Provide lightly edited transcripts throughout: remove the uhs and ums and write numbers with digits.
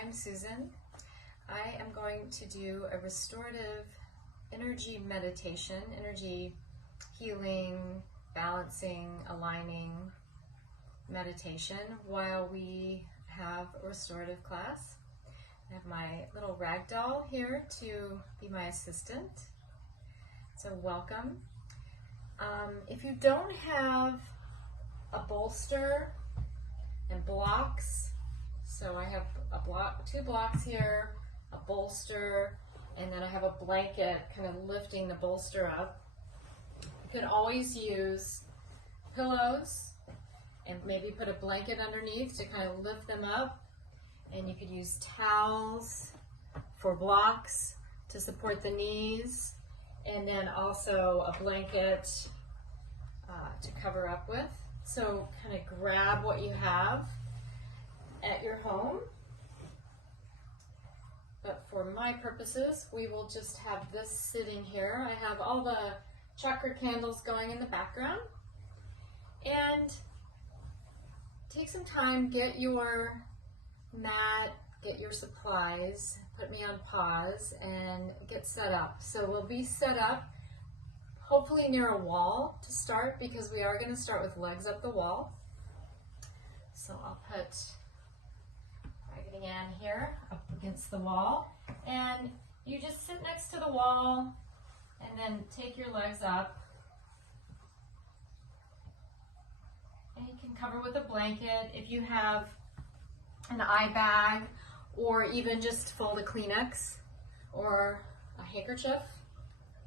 I'm Susan. I am going to do a restorative energy meditation, energy healing, balancing, aligning meditation while we have a restorative class. I have my little rag doll here to be my assistant. So welcome. If you don't have a bolster and blocks, so I have two blocks here, a bolster, and then I have a blanket kind of lifting the bolster up. You can always use pillows and maybe put a blanket underneath to kind of lift them up. And you could use towels for blocks to support the knees, and then also a blanket to cover up with. So kind of grab what you have at your home. But for my purposes, we will just have this sitting here. I have all the chakra candles going in the background. And take some time, get your mat, get your supplies, put me on pause, and get set up. So we'll be set up hopefully near a wall to start, because we are going to start with legs up the wall. So I'll put Raggedy Ann here up against the wall, and you just sit next to the wall and then take your legs up, and you can cover with a blanket if you have an eye bag, or even just fold a Kleenex or a handkerchief.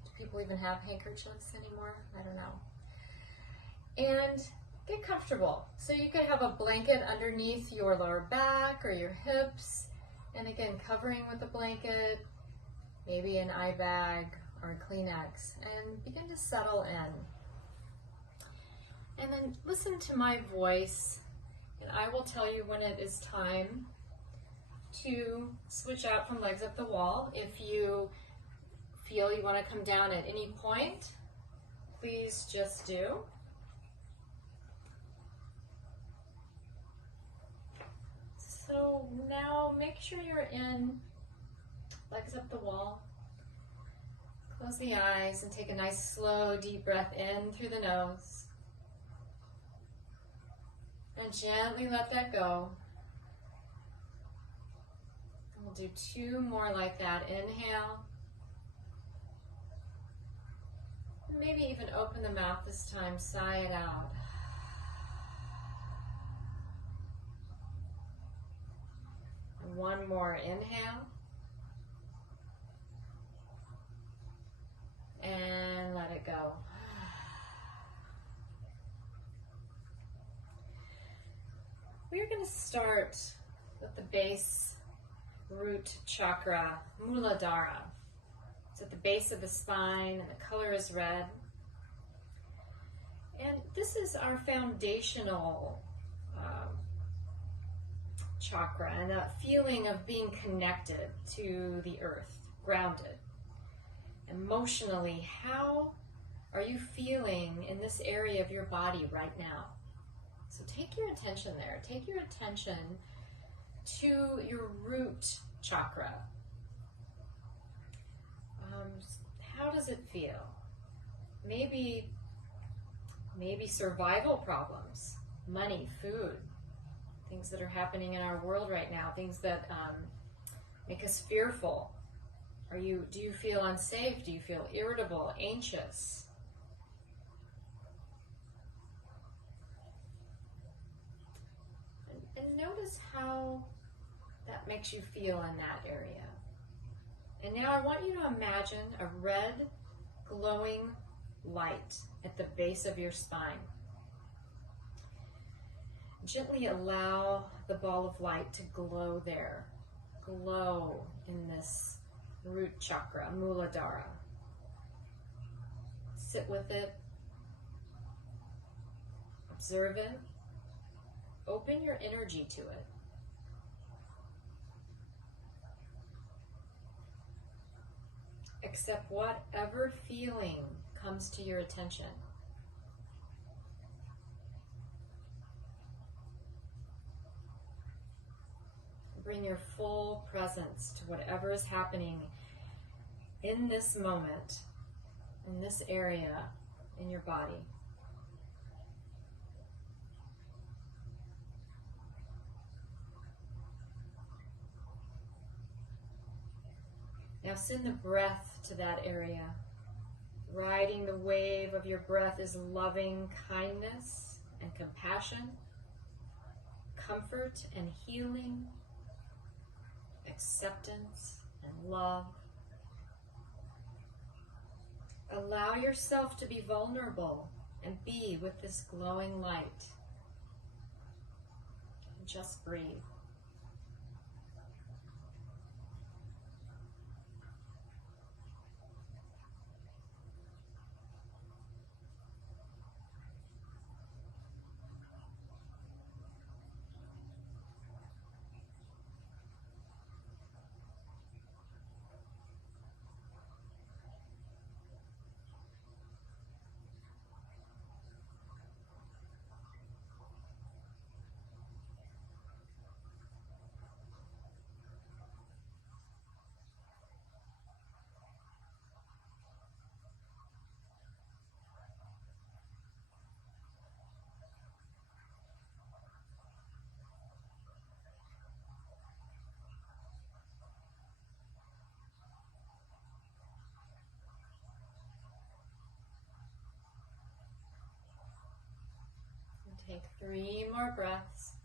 Do people even have handkerchiefs anymore? I don't know. And get comfortable. So you could have a blanket underneath your lower back or your hips, and again, covering with a blanket, maybe an eye bag or a Kleenex, and begin to settle in. And then listen to my voice, and I will tell you when it is time to switch out from legs up the wall. If you feel you want to come down at any point, please just do. So now make sure you're in legs up the wall. Close the eyes and take a nice slow deep breath in through the nose. And gently let that go. And we'll do two more like that. Inhale. And maybe even open the mouth this time, sigh it out. And one more, inhale. And let it go. We're going to start with the base root chakra, Muladhara. It's at the base of the spine, and the color is red. And this is our foundational chakra, and that feeling of being connected to the earth, grounded. Emotionally, how are you feeling in this area of your body right now? So take your attention there. Take your attention to your root chakra. How does it feel? Maybe survival problems, money, food, things that are happening in our world right now, things that make us fearful. Do you feel unsafe? Do you feel irritable, anxious? And notice how that makes you feel in that area. And now I want you to imagine a red glowing light at the base of your spine. Gently allow the ball of light to glow there. Glow in this root chakra, Muladhara. Sit with it. Observe it. Open your energy to it. Accept whatever feeling comes to your attention. bring your full presence to whatever is happening in this moment, in this area in your body. Now send the breath to that area. Riding the wave of your breath is loving kindness and compassion, comfort and healing, acceptance and love. Allow yourself to be vulnerable and be with this glowing light. And just breathe. Take 3 more breaths.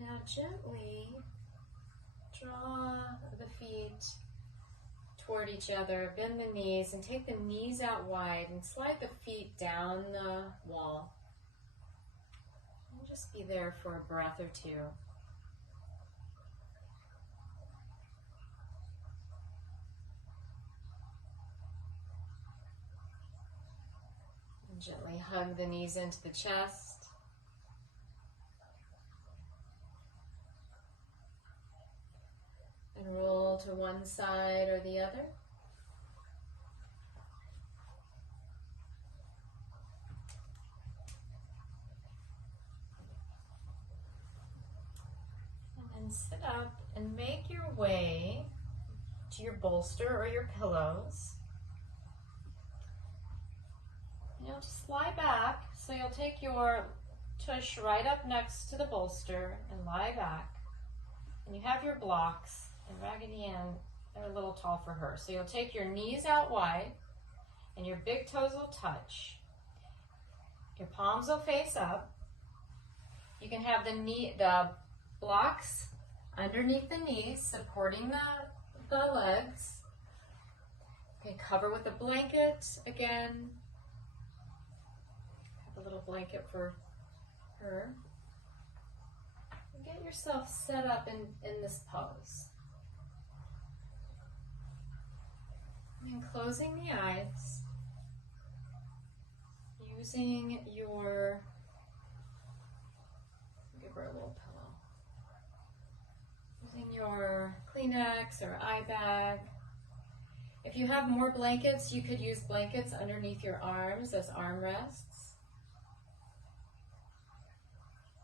Now gently draw the feet toward each other, bend the knees, and take the knees out wide and slide the feet down the wall. And just be there for a breath or two. And gently hug the knees into the chest. And roll to one side or the other. And then sit up and make your way to your bolster or your pillows. And you'll just lie back, so you'll take your tush right up next to the bolster and lie back. And you have your blocks. And Raggedy Ann, they're a little tall for her. So you'll take your knees out wide and your big toes will touch. Your palms will face up. You can have the blocks underneath the knees, supporting the legs. You can cover with a blanket again. Have a little blanket for her. And get yourself set up in this pose. And closing the eyes, using your, give her a little pillow, using your Kleenex or eye bag. If you have more blankets, you could use blankets underneath your arms as armrests.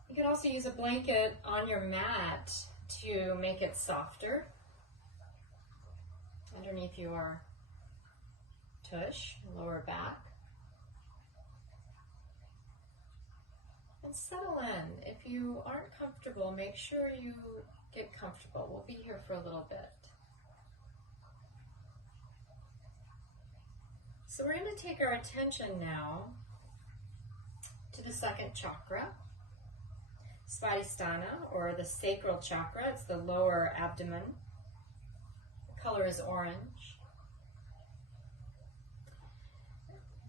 You could also use a blanket on your mat to make it softer underneath your tush, lower back. And settle in. If you aren't comfortable, make sure you get comfortable. We'll be here for a little bit. So we're going to take our attention now to the second chakra, Svadhisthana, or the sacral chakra. It's the lower abdomen. The color is orange.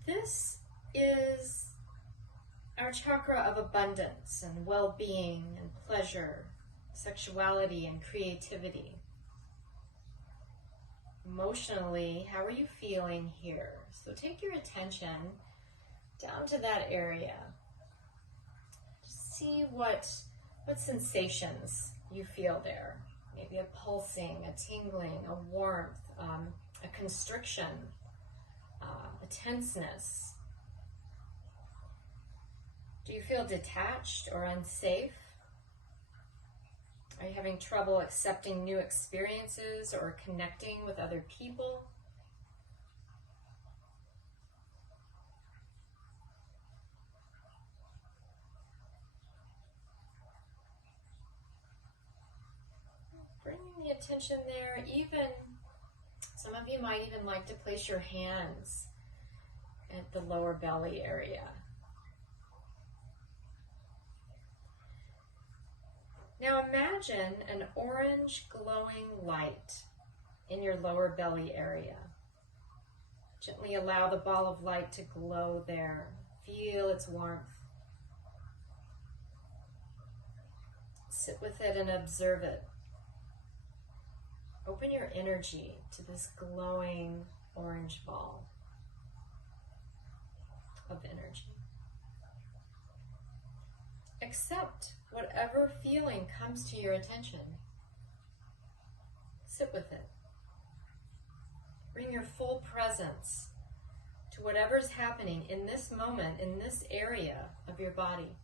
This is our chakra of abundance and well-being and pleasure, sexuality and creativity. Emotionally, how are you feeling here? So take your attention down to that area. Just see what sensations you feel there. Maybe a pulsing, a tingling, a warmth, a constriction, a tenseness. Do you feel detached or unsafe? Are you having trouble accepting new experiences or connecting with other people? Bringing the attention there, even some of you might even like to place your hands at the lower belly area. Now imagine an orange glowing light in your lower belly area. Gently allow the ball of light to glow there. Feel its warmth. Sit with it and observe it. Open your energy to this glowing orange ball of energy. Accept whatever feeling comes to your attention. Sit with it. Bring your full presence to whatever's happening in this moment, in this area of your body.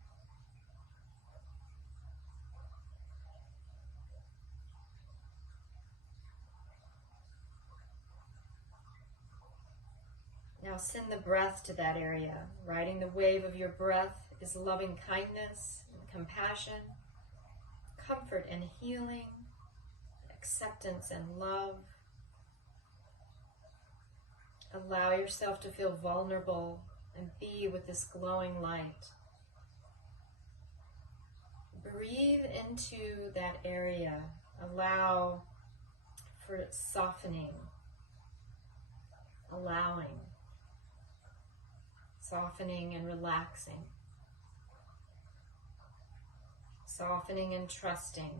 Now send the breath to that area. Riding the wave of your breath is loving kindness and compassion, comfort and healing, acceptance and love. Allow yourself to feel vulnerable and be with this glowing light. Breathe into that area. Allow for its softening, allowing, softening and relaxing, softening and trusting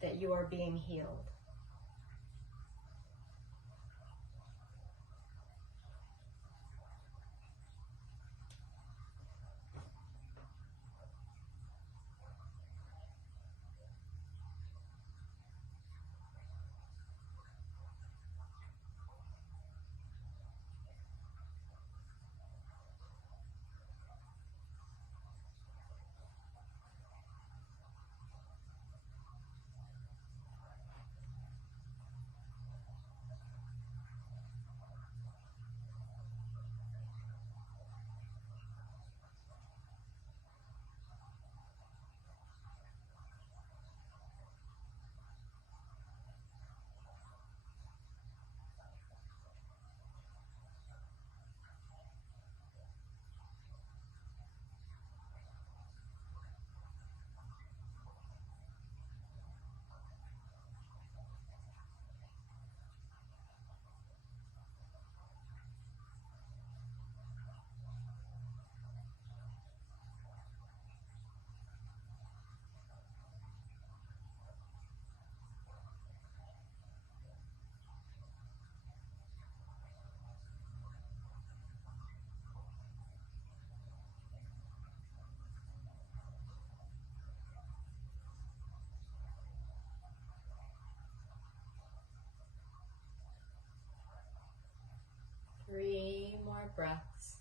that you are being healed. Three more breaths.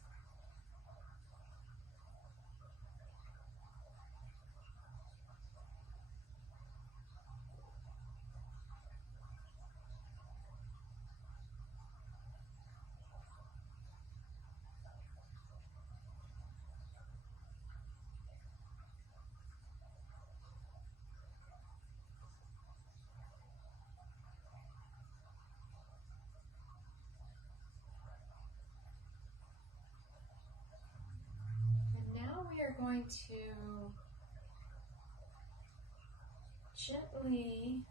We're going to gently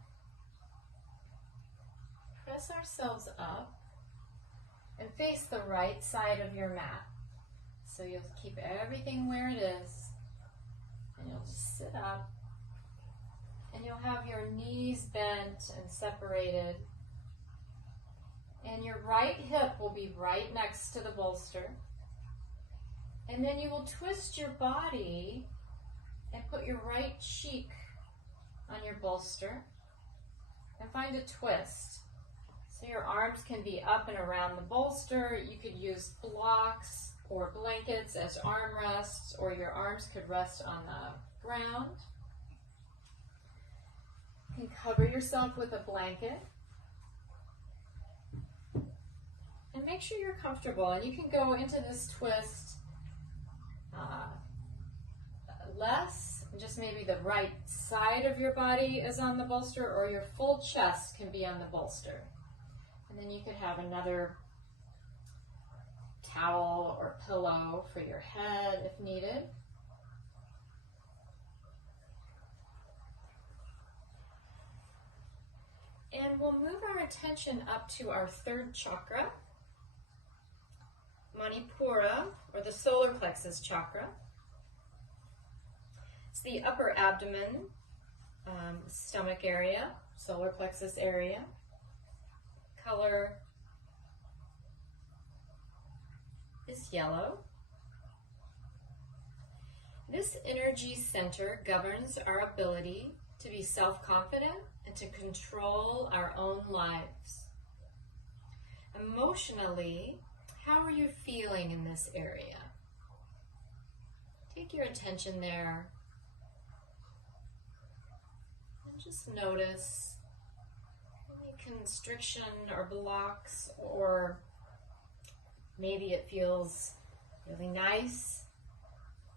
press ourselves up and face the right side of your mat. So you'll keep everything where it is, and you'll just sit up, and you'll have your knees bent and separated, And your right hip will be right next to the bolster. And then you will twist your body and put your right cheek on your bolster and find a twist. So your arms can be up and around the bolster. You could use blocks or blankets as armrests, or your arms could rest on the ground. You can cover yourself with a blanket. And make sure you're comfortable. And you can go into this twist less, just maybe the right side of your body is on the bolster, or your full chest can be on the bolster. And then you could have another towel or pillow for your head if needed. And we'll move our attention up to our third chakra, Manipura, or the solar plexus chakra. It's the upper abdomen, stomach area, solar plexus area. Color is yellow. This energy center governs our ability to be self-confident and to control our own lives. Emotionally, how are you feeling in this area? Take your attention there and just notice any constriction or blocks, or maybe it feels really nice,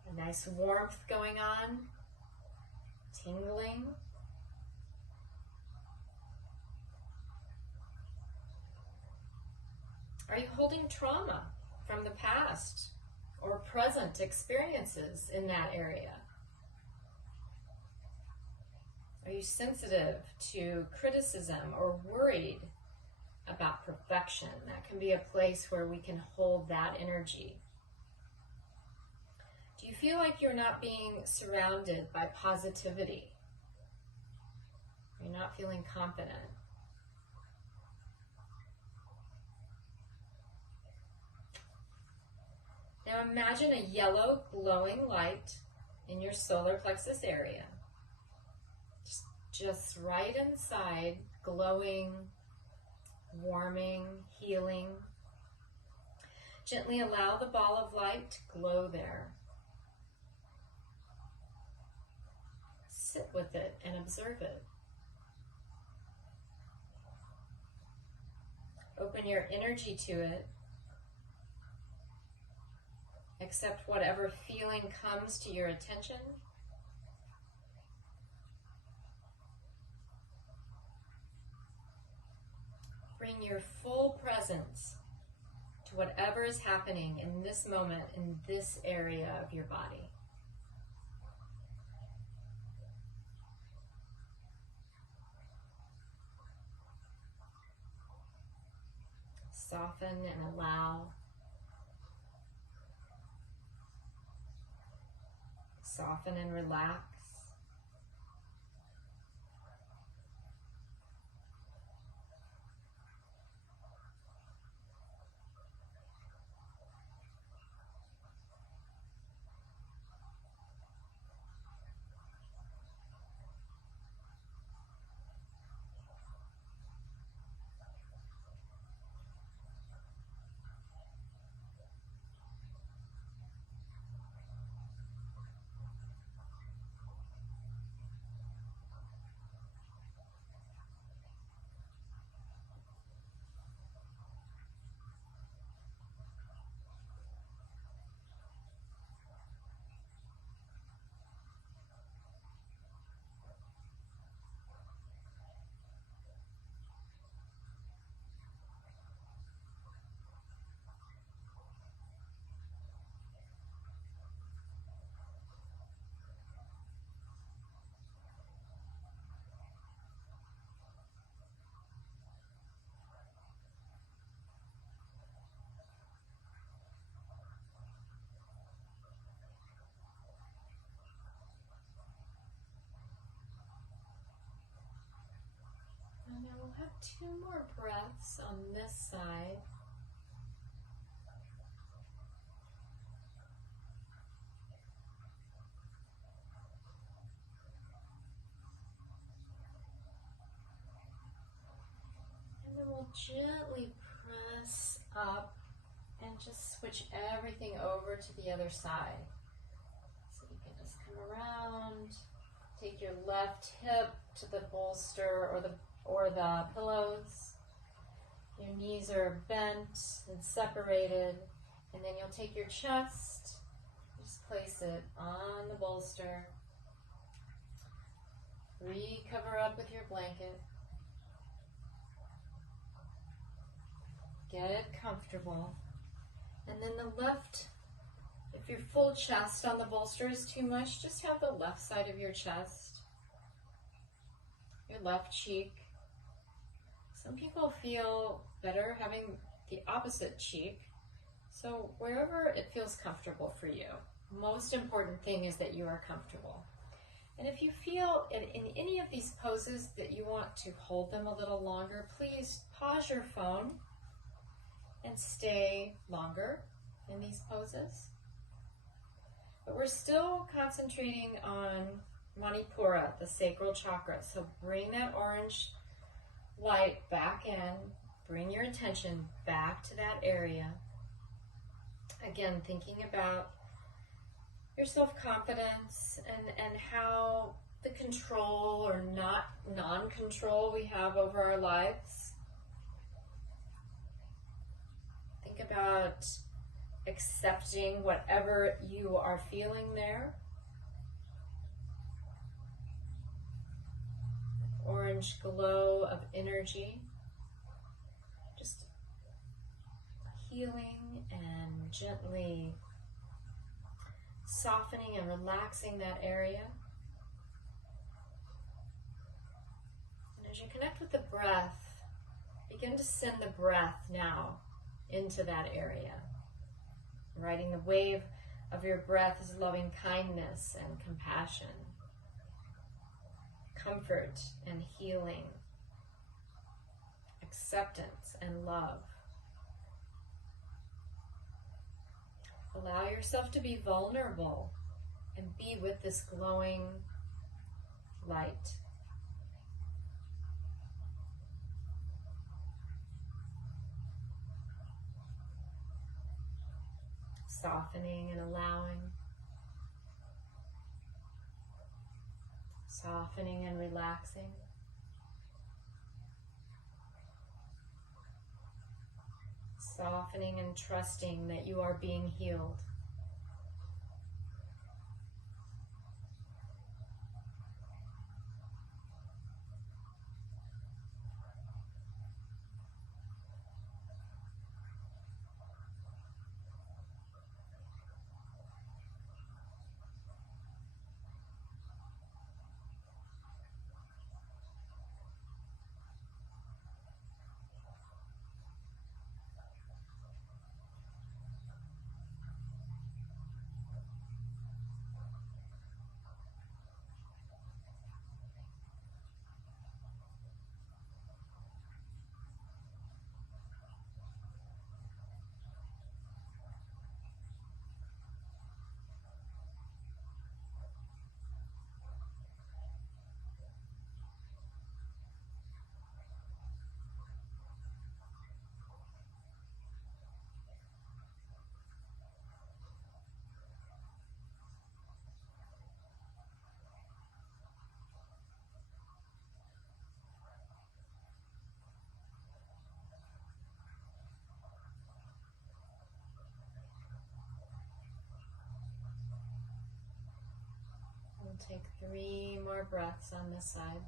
a nice warmth going on, tingling. Are you holding trauma from the past or present experiences in that area? Are you sensitive to criticism or worried about perfection? That can be a place where we can hold that energy. Do you feel like you're not being surrounded by positivity? You're not feeling confident? Now imagine a yellow glowing light in your solar plexus area. Just right inside, glowing, warming, healing. Gently allow the ball of light to glow there. Sit with it and observe it. Open your energy to it. Accept whatever feeling comes to your attention. Bring your full presence to whatever is happening in this moment, in this area of your body. Soften and allow. Soften and relax. have 2 more breaths on this side. And then we'll gently press up and just switch everything over to the other side. So you can just come around, take your left hip to the bolster or the pillows. Your knees are bent and separated, and then you'll take your chest, just place it on the bolster. Recover up with your blanket. Get comfortable. And then the left, if your full chest on the bolster is too much, just have the left side of your chest, your left cheek. Some people feel better having the opposite cheek, so wherever it feels comfortable for you. Most important thing is that you are comfortable. And if you feel in any of these poses that you want to hold them a little longer, please pause your phone and stay longer in these poses. But we're still concentrating on Manipura, the sacral chakra. So bring that orange light back in, bring your attention back to that area. Again, thinking about your self-confidence and how the control or non-control we have over our lives. Think about accepting whatever you are feeling there. Orange glow of energy. Just healing and gently softening and relaxing that area. And as you connect with the breath, begin to send the breath now into that area. Riding the wave of your breath is loving kindness and compassion, comfort and healing, acceptance and love. Allow yourself to be vulnerable and be with this glowing light. Softening and allowing. Softening and relaxing. Softening and trusting that you are being healed. Take 3 more breaths on this side.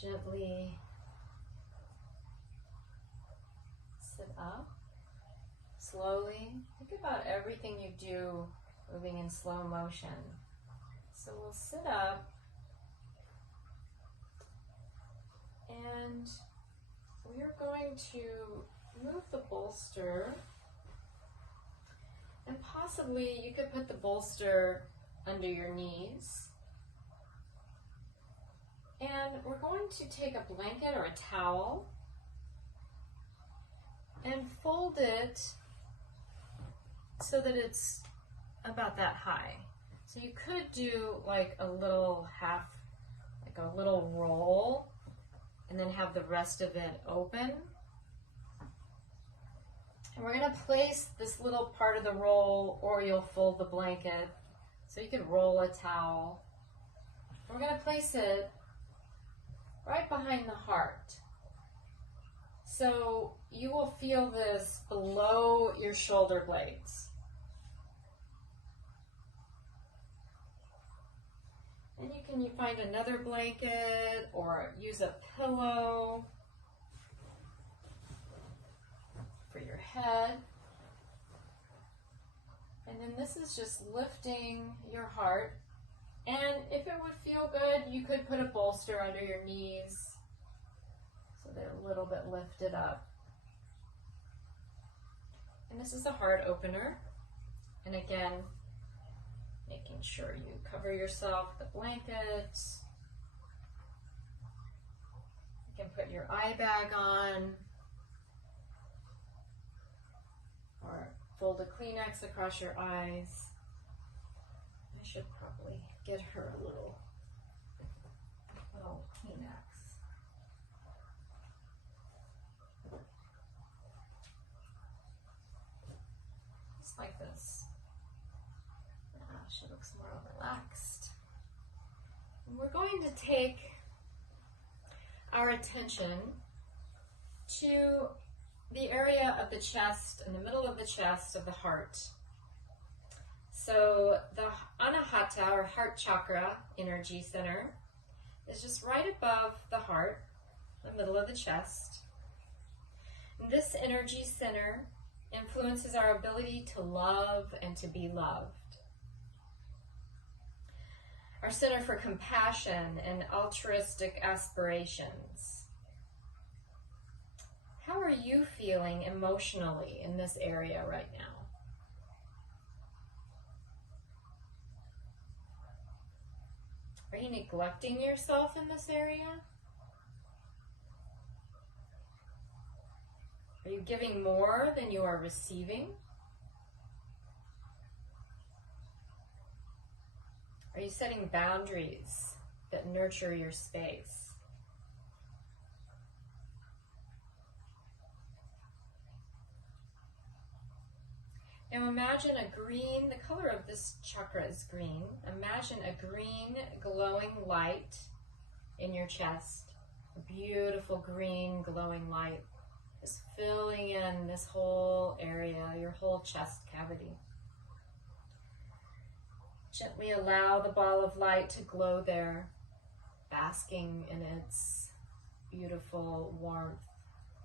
Gently sit up slowly. Think about everything you do moving in slow motion. So we'll sit up and we are going to move the bolster, and possibly you could put the bolster under your knees. And we're going to take a blanket or a towel and fold it so that it's about that high. So you could do like a little like a little roll, and then have the rest of it open. And we're going to place this little part of the roll, or you'll fold the blanket, so you could roll a towel. We're going to place it right behind the heart. So you will feel this below your shoulder blades. And you find another blanket or use a pillow for your head. And then this is just lifting your heart. And if it would feel good, you could put a bolster under your knees so they're a little bit lifted up. And this is a heart opener. And again, making sure you cover yourself with a blanket. You can put your eye bag on, or fold a Kleenex across your eyes. I should probably get her a little Kleenex. Just like this. She looks more relaxed. And we're going to take our attention to the area of the chest, in the middle of the chest of the heart. So the Anahata, or heart chakra energy center, is just right above the heart, the middle of the chest. And this energy center influences our ability to love and to be loved. Our center for compassion and altruistic aspirations. How are you feeling emotionally in this area right now? Are you neglecting yourself in this area? Are you giving more than you are receiving? Are you setting boundaries that nurture your space? Now imagine a green, the color of this chakra is green. Imagine a green glowing light in your chest. A beautiful green glowing light is filling in this whole area, your whole chest cavity. Gently allow the ball of light to glow there, basking in its beautiful warmth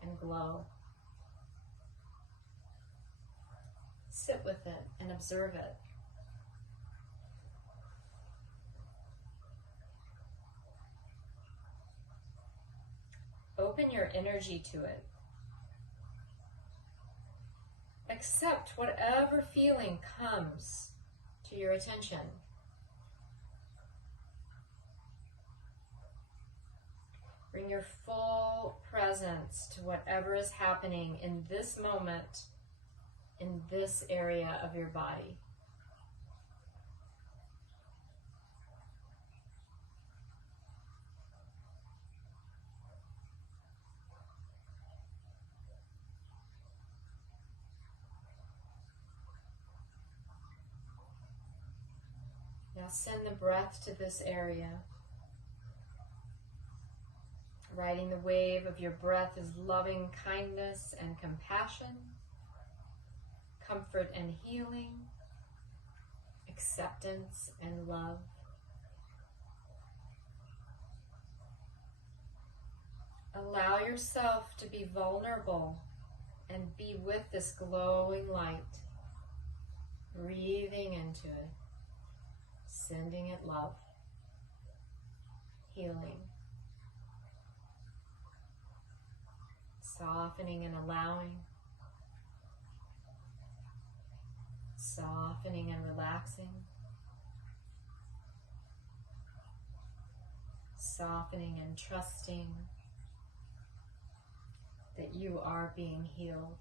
and glow. Sit with it and observe it. Open your energy to it. Accept whatever feeling comes to your attention. Bring your full presence to whatever is happening in this moment, in this area of your body. Now send the breath to this area. Riding the wave of your breath is loving kindness and compassion, comfort and healing, acceptance and love. Allow yourself to be vulnerable and be with this glowing light, breathing into it, sending it love, healing, softening and allowing, softening and relaxing, softening and trusting that you are being healed.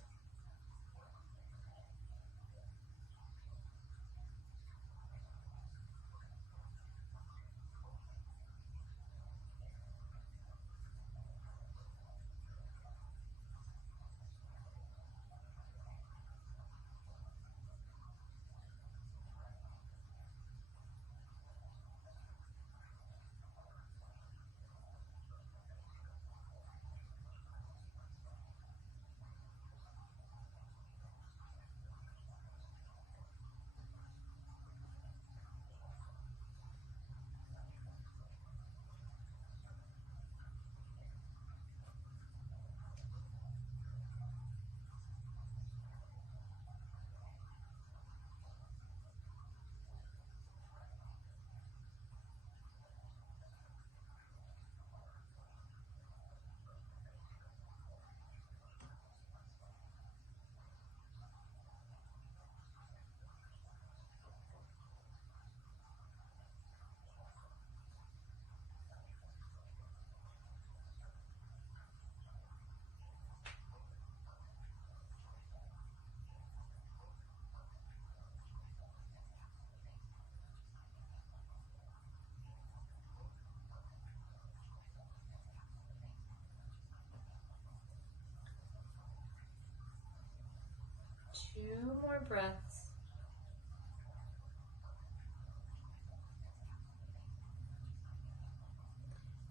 Two more breaths.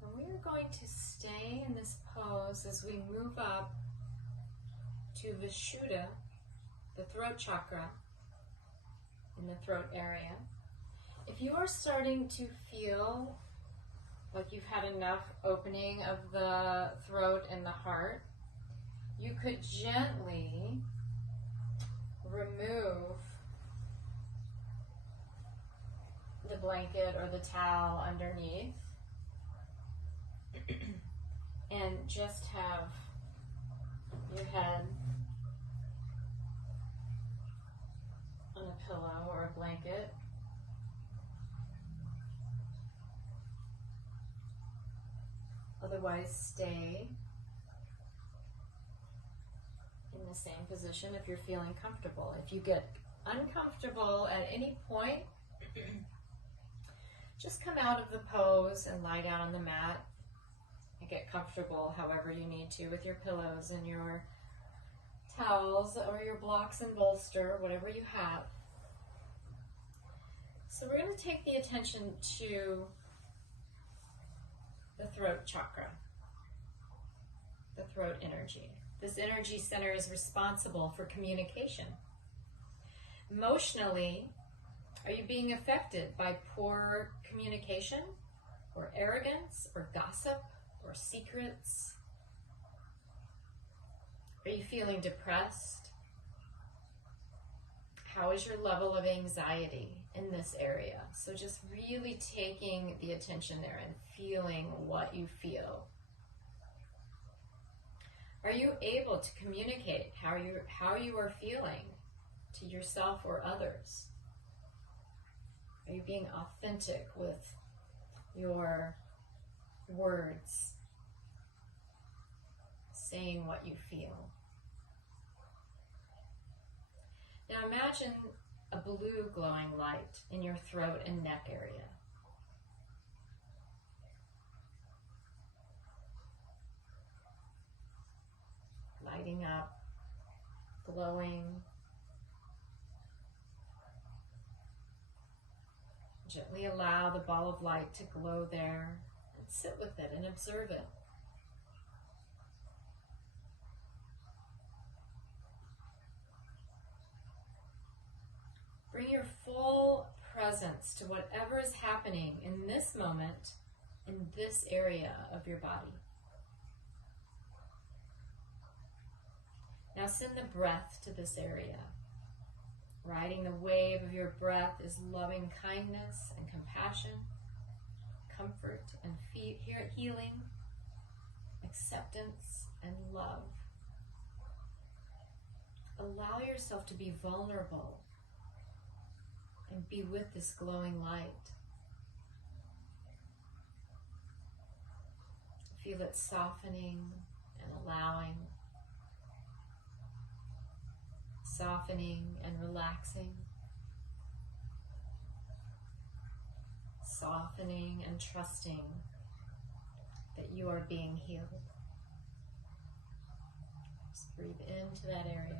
And we are going to stay in this pose as we move up to Vishuddha, the throat chakra, in the throat area. If you are starting to feel like you've had enough opening of the throat and the heart, you could gently remove the blanket or the towel underneath and just have your head on a pillow or a blanket. Otherwise, stay in the same position if you're feeling comfortable. If you get uncomfortable at any point, just come out of the pose and lie down on the mat and get comfortable however you need to with your pillows and your towels or your blocks and bolster, whatever you have. So we're going to take the attention to the throat chakra, the throat energy. This energy center is responsible for communication. Emotionally, are you being affected by poor communication, or arrogance, or gossip, or secrets? Are you feeling depressed? How is your level of anxiety in this area? So just really taking the attention there and feeling what you feel. Are you able to communicate how you are feeling to yourself or others? Are you being authentic with your words, saying what you feel? Now imagine a blue glowing light in your throat and neck area. Lighting up, glowing. Gently allow the ball of light to glow there and sit with it and observe it. Bring your full presence to whatever is happening in this moment, in this area of your body. Now send the breath to this area. Riding the wave of your breath is loving kindness and compassion, comfort and healing, acceptance and love. Allow yourself to be vulnerable and be with this glowing light. Feel it softening and allowing, softening and relaxing, softening and trusting that you are being healed. Just breathe into that area.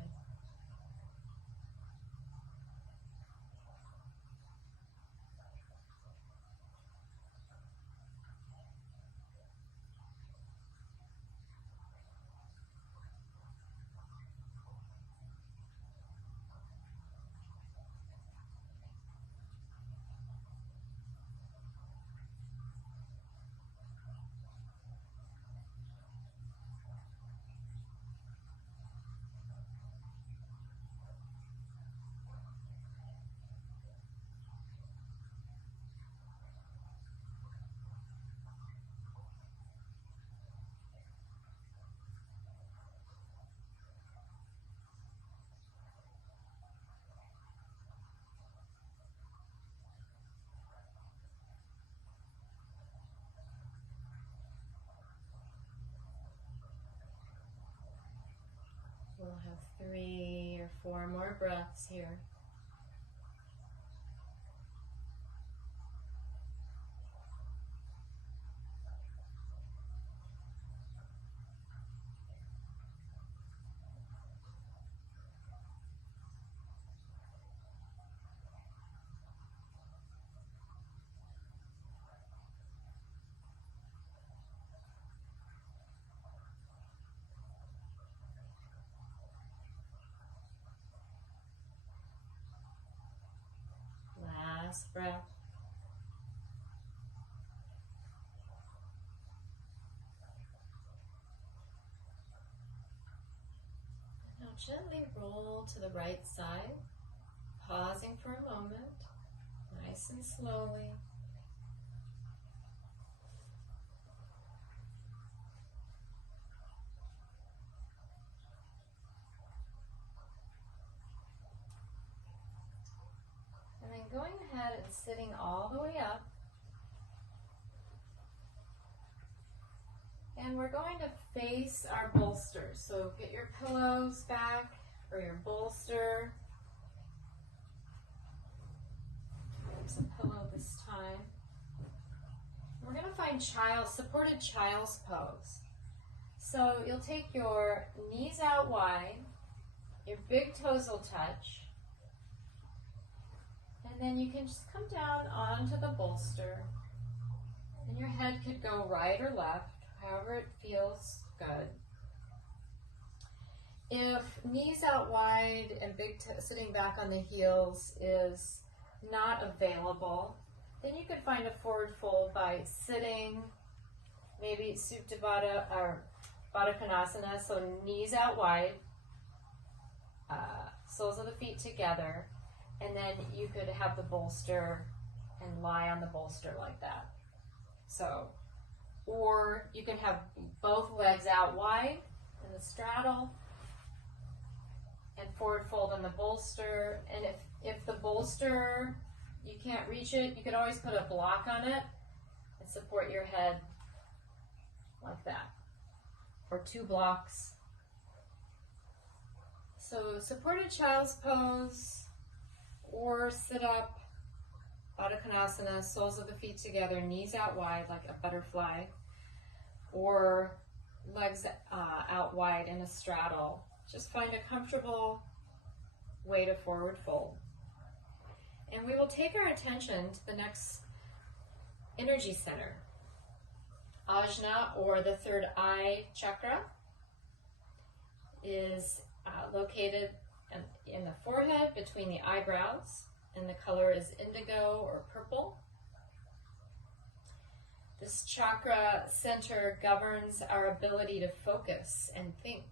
We'll have 3 or 4 more breaths here. Last breath. Now gently roll to the right side, pausing for a moment, nice and slowly. Going ahead and sitting all the way up. And we're going to face our bolsters. So get your pillows back or your bolster. Use a pillow this time. We're going to find supported child's pose. So you'll take your knees out wide, your big toes will touch. And then you can just come down onto the bolster, and your head could go right or left, however it feels good. If knees out wide and sitting back on the heels is not available, then you could find a forward fold by sitting, maybe Supta Baddha or Baddha Konasana, so knees out wide, soles of the feet together. And then you could have the bolster and lie on the bolster like that. So, or you can have both legs out wide in the straddle and forward fold on the bolster. And if the bolster, you can't reach it, you could always put a block on it and support your head like that. Or 2 blocks. So supported child's pose, or sit up, Baddha Konasana, soles of the feet together, knees out wide like a butterfly, or legs out wide in a straddle. Just find a comfortable way to forward fold. And we will take our attention to the next energy center. Ajna, or the third eye chakra, is located in the forehead between the eyebrows, and the color is indigo or purple. This chakra center governs our ability to focus and think.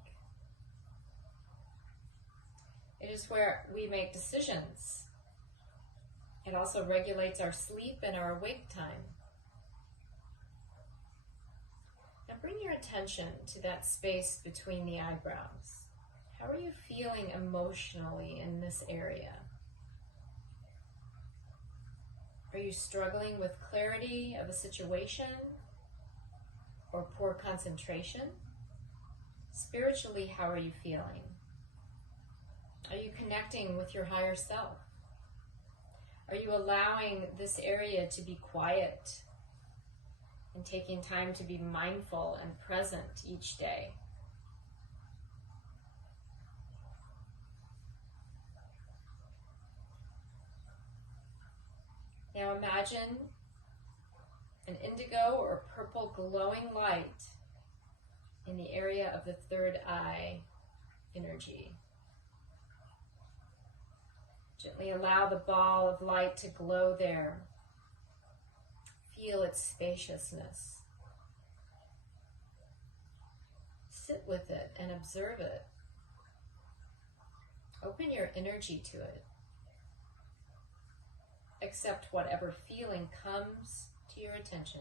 It is where we make decisions. It also regulates our sleep and our awake time. Now bring your attention to that space between the eyebrows. How are you feeling emotionally in this area? Are you struggling with clarity of a situation or poor concentration? Spiritually, how are you feeling? Are you connecting with your higher self? Are you allowing this area to be quiet and taking time to be mindful and present each day? Now imagine an indigo or purple glowing light in the area of the third eye energy. Gently allow the ball of light to glow there. Feel its spaciousness. Sit with it and observe it. Open your energy to it. Accept whatever feeling comes to your attention.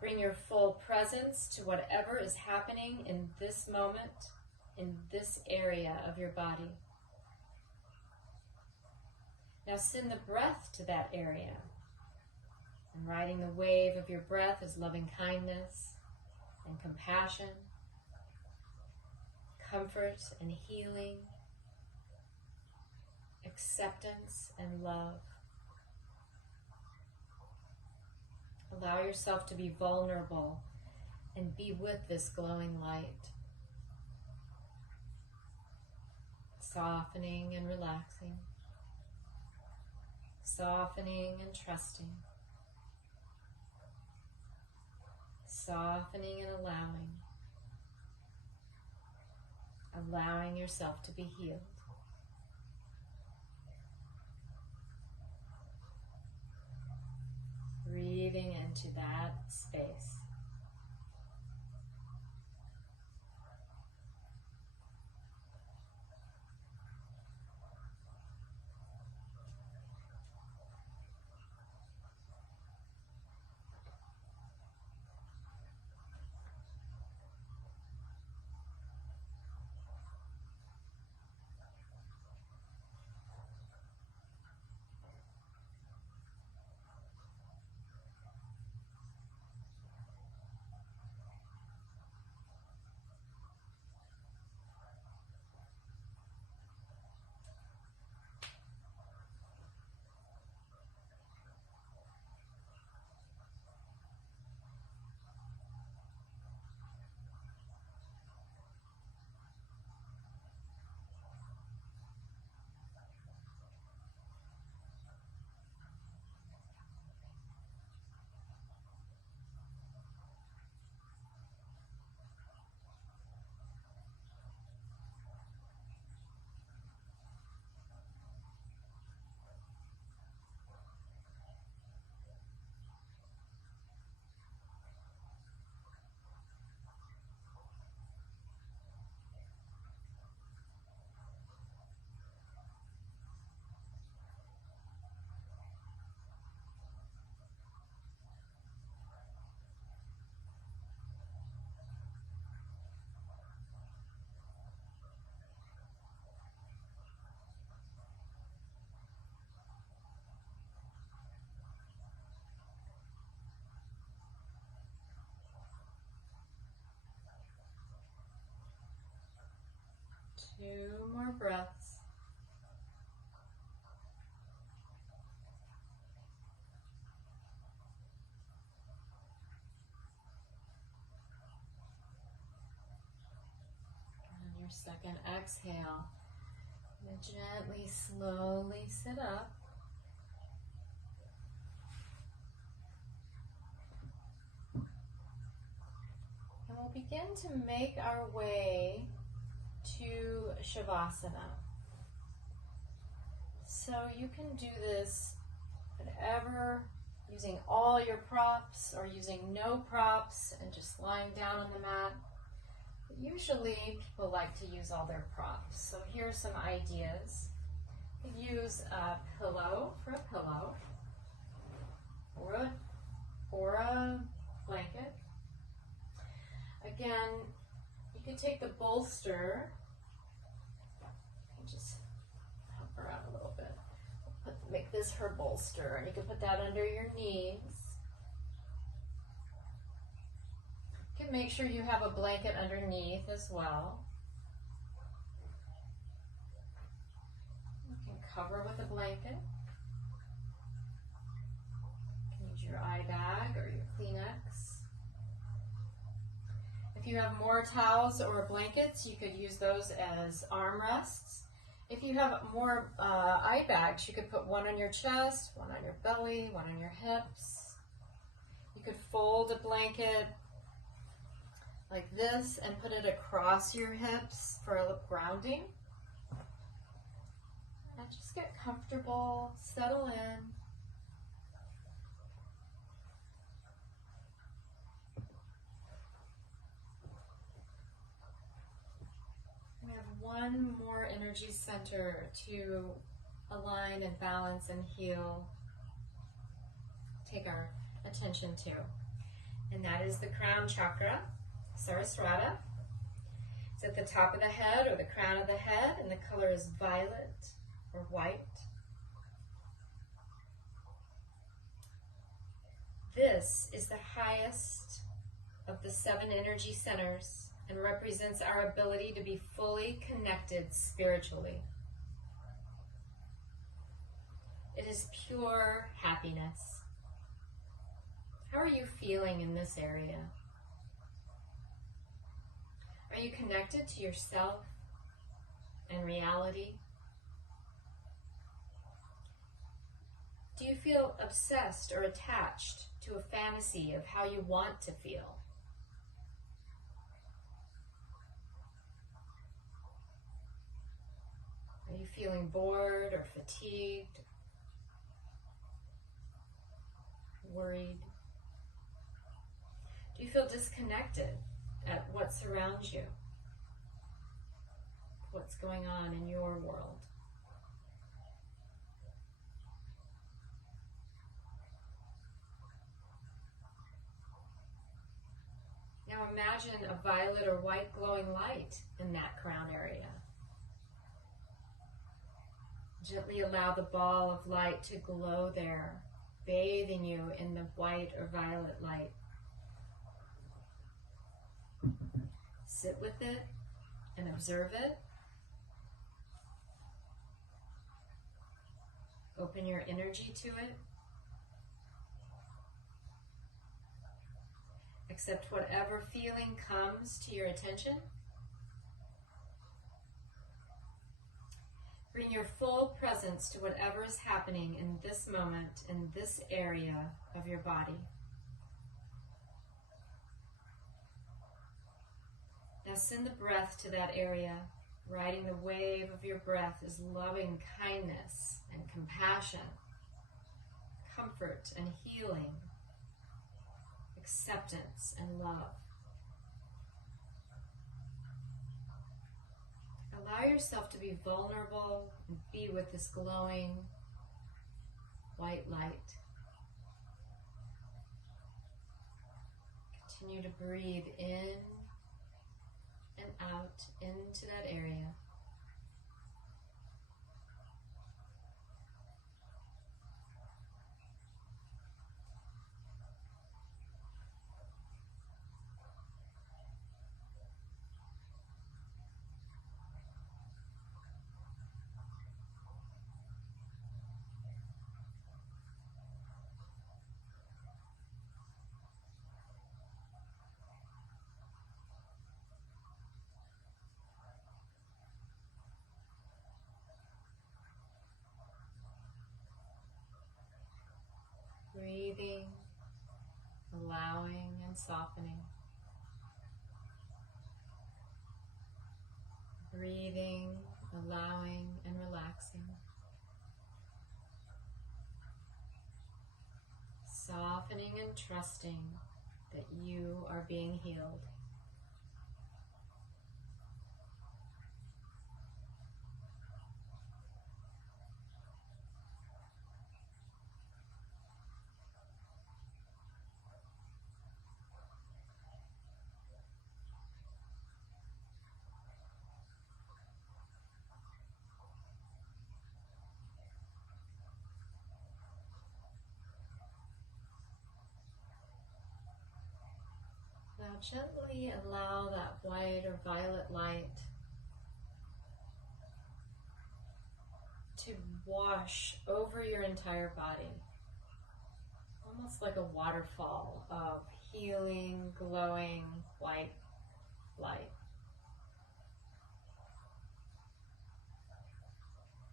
Bring your full presence to whatever is happening in this moment, in this area of your body. Now send the breath to that area. And riding the wave of your breath is loving kindness and compassion, comfort and healing, acceptance and love. Allow yourself to be vulnerable and be with this glowing light. Softening and relaxing. Softening and trusting. Softening and allowing. Allowing yourself to be healed. Breathing into that space. Two more breaths. On your second exhale, gently, slowly sit up. And we'll begin to make our way to Shavasana. So you can do this whatever, using all your props or using no props and just lying down on the mat. But you Usually people like to use all their props. So here's some ideas. You use a pillow for a pillow, or a blanket. Again, you could take the bolster and just help her out a little bit. Make this her bolster, and you can put that under your knees. You can make sure you have a blanket underneath as well. You can cover with a blanket. You can use your eye bag or your Kleenex. If you have more towels or blankets, you could use those as armrests. If you have more eye bags, you could put one on your chest, one on your belly, one on your hips. You could fold a blanket like this and put it across your hips for a grounding. And just get comfortable, settle in. We have one more energy center to align and balance and heal, take our attention to. And that is the crown chakra, Restorative. It's at the top of the head or the crown of the head, and the color is violet or white. This is the highest of the 7 energy centers and represents our ability to be fully connected spiritually. It is pure happiness. How are you feeling in this area? Are you connected to yourself and reality? Do you feel obsessed or attached to a fantasy of how you want to feel? Are you feeling bored or fatigued? Worried? Do you feel disconnected at what surrounds you? What's going on in your world? Now imagine a violet or white glowing light in that crown area. Gently allow the ball of light to glow there, bathing you in the white or violet light. Sit with it and observe it. Open your energy to it. Accept whatever feeling comes to your attention. Bring your full presence to whatever is happening in this moment, in this area of your body. Now send the breath to that area. Riding the wave of your breath is loving kindness and compassion, comfort and healing, acceptance and love. Allow yourself to be vulnerable and be with this glowing white light. Continue to breathe in and out into that area. Breathing, allowing and softening. Breathing, allowing and relaxing. Softening and trusting that you are being healed. Now gently allow that white or violet light to wash over your entire body, almost like a waterfall of healing, glowing white light.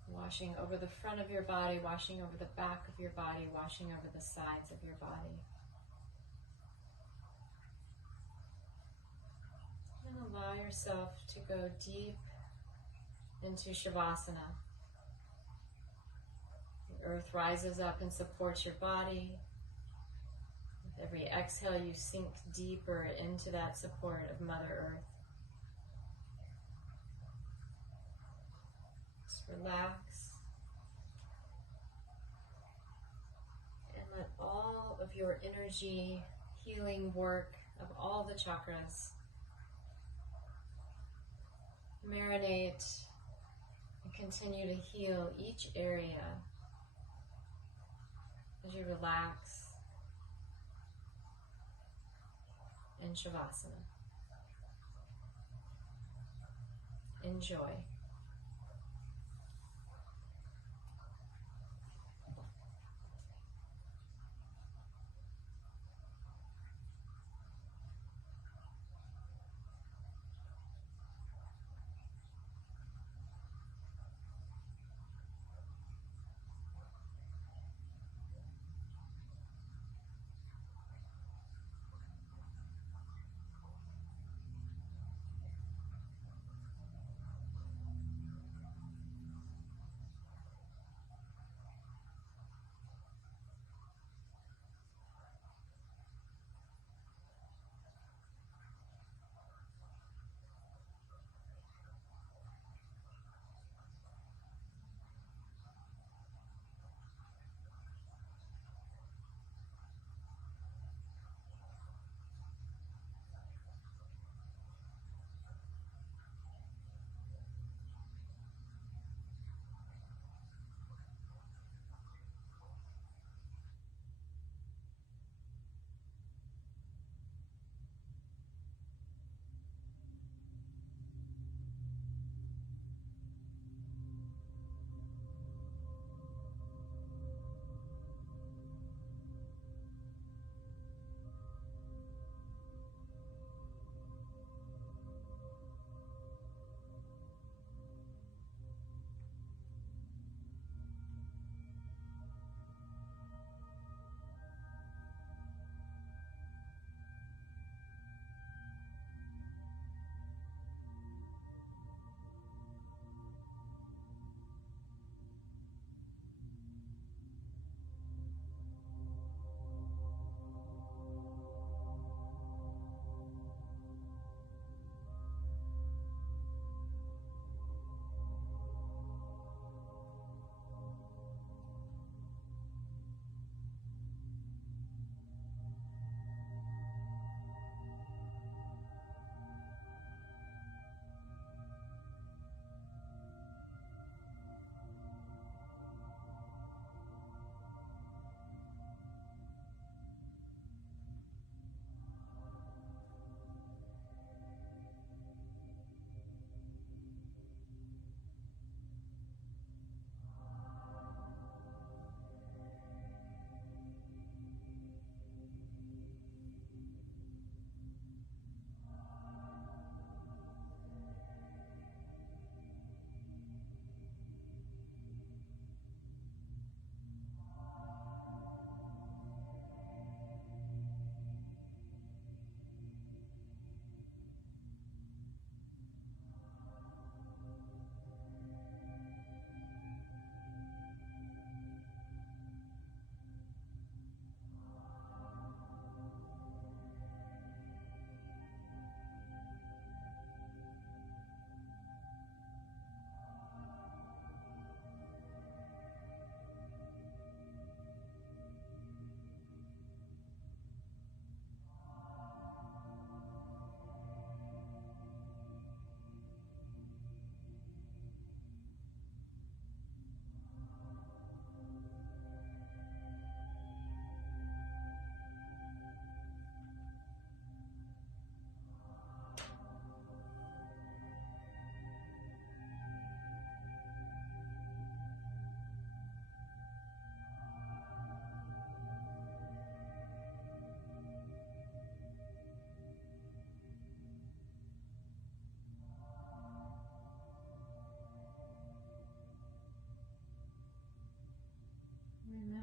Washing over the front of your body, washing over the back of your body, washing over the sides of your body. And allow yourself to go deep into Shavasana. The earth rises up and supports your body. With every exhale, you sink deeper into that support of Mother Earth. Just relax. And let all of your energy, healing work of all the chakras marinate and continue to heal each area as you relax in Shavasana. Enjoy.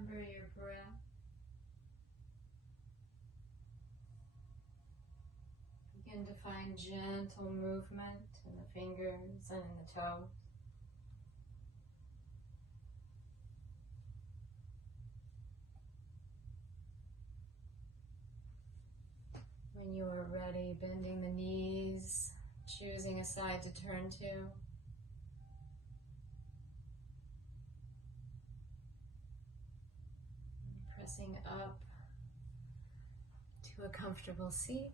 Remember your breath. Begin to find gentle movement in the fingers and in the toes. When you are ready, bending the knees, choosing a side to turn to. Pressing up to a comfortable seat.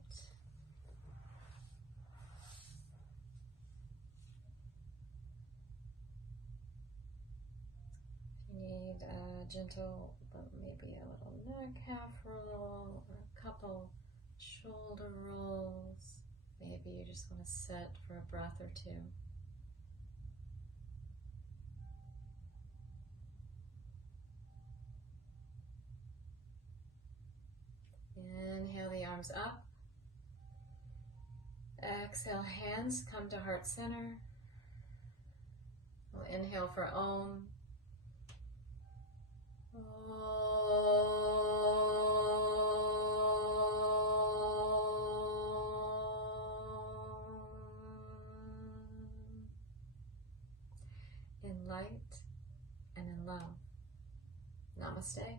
If you need a gentle, but maybe a little neck half roll or a couple shoulder rolls, maybe you just want to sit for a breath or two. Inhale the arms up. Exhale, hands come to heart center. We'll inhale for Om. In light and in love. Namaste.